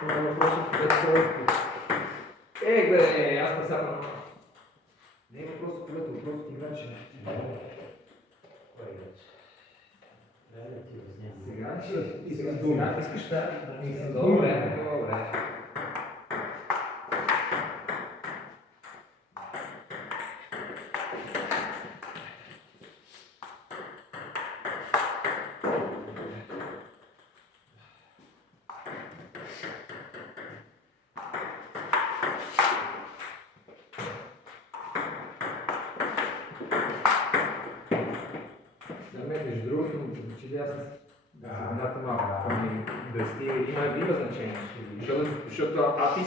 Това е въпросът пред бе, аз не сапам. Не е въпросът когато въпросът играче. Кой играч? Трябва да ти обяснявам. Сега Сега искаш да. Добре, добре. За мен, между другото, че аз Да. съм малко, да стига, има значение. Защото API